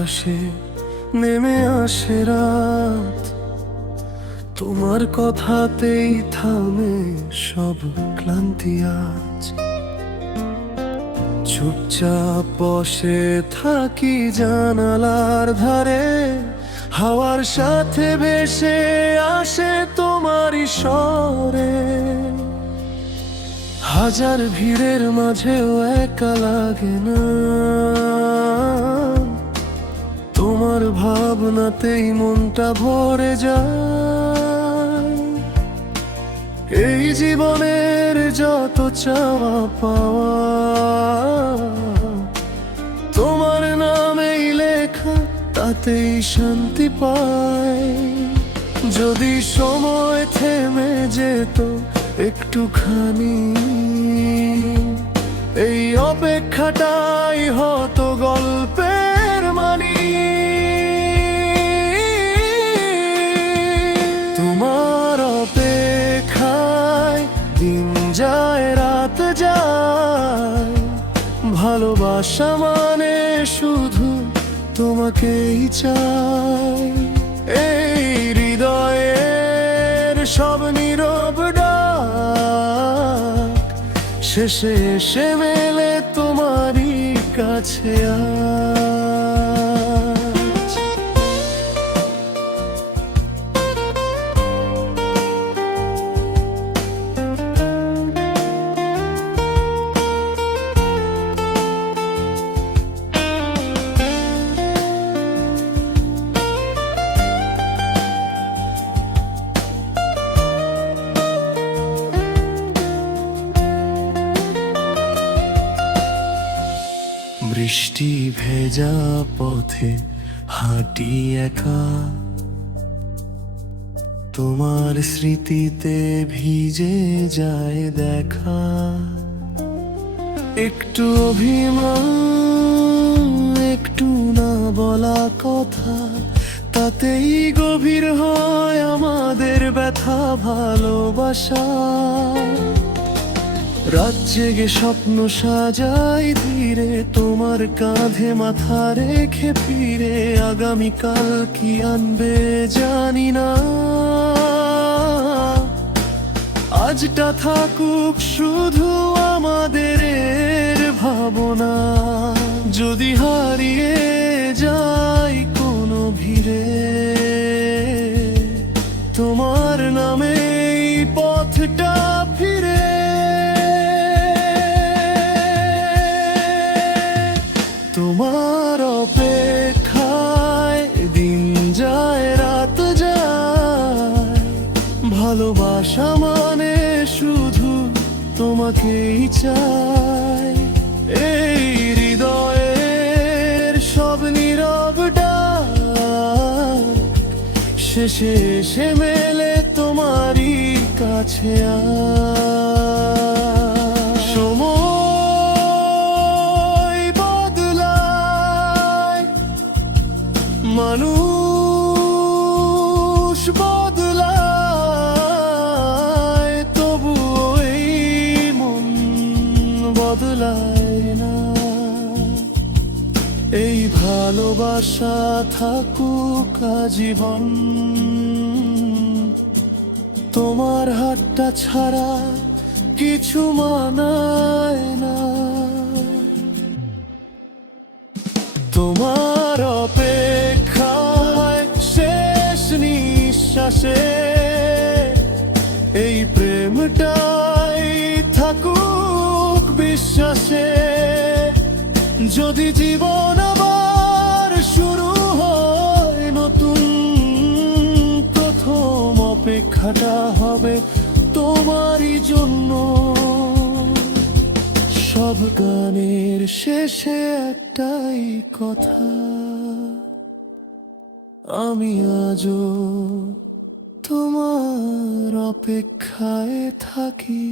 আকাশে নেমে আসে রাত, তোমার কথাতেই থামে সব ক্লান্তি আজ। চুপচাপ বসে থাকি জানালার ধারে, হাওয়ার সাথে ভেসে আসে তোমারই স্বরে। হাজার ভিড়ের মাঝেও একা লাগে না, তোমার ভাবনাতেই মনটা ভরে যায়। এই জীবনের যত চাওয়া পাওয়া তোমার নামেই লেখা, তাতেই শান্তি পাই। যদি সময় থেমে যেত একটুখানি, এই অপেক্ষাটাই হতো গল্পের মানি। তোমার অপেক্ষায় দিন যায় রাত যায়, ভালোবাসা মানে শুধু তোমাকেই চাই। এই হৃদয়ের সব নীরব ডাক শেষে এসে মেলে তোমারই কাছে আজ। বৃষ্টি ভেজা পথে হাঁটি একা, তোমার স্মৃতিতে ভিজে যায় দেখা। একটু অভিমান, একটু না বলা কথা, তাতেই গভীর হয় আমাদের ব্যথা ভালোবাসা। রাত জেগে স্বপ্ন সাজাই ধীরে, তোমার কাঁধে মাথা রেখে ফিরে। আগামীকাল কি আনবে জানি না, আজটা থাকুক শুধু আমাদের ভাবনা। যদি হারিয়ে যাই কোনো ভিড়ে, তোমার নামে এই পথটা ফিরে। তোমার অপেক্ষায় দিন যায় রাত যায়, ভালোবাসা মানে শুধু তোমাকেই চাই। এই হৃদয়ের সব নীরব ডাক শেষে এসে মেলে তোমারই কাছে আজ। সময় বদলায়, মানুষ বদলায়, তবু এই মন বদলায় না। এই ভালোবাসা থাকুক আজীবন, তোমার হাতটা ছাড়া কিছু মানায় না। তোমার অপেক্ষায় শেষ নিঃশ্বাসে এই প্রেমটাই থাকুক বিশ্বাসে। যদি জীবন আবার শুরু হয় নতুন, প্রথম অপেক্ষাটা হবে তোমারই জন্য। সব গানের শেষে একটাই কথা, আমি আজও তোমার অপেক্ষায় থাকি।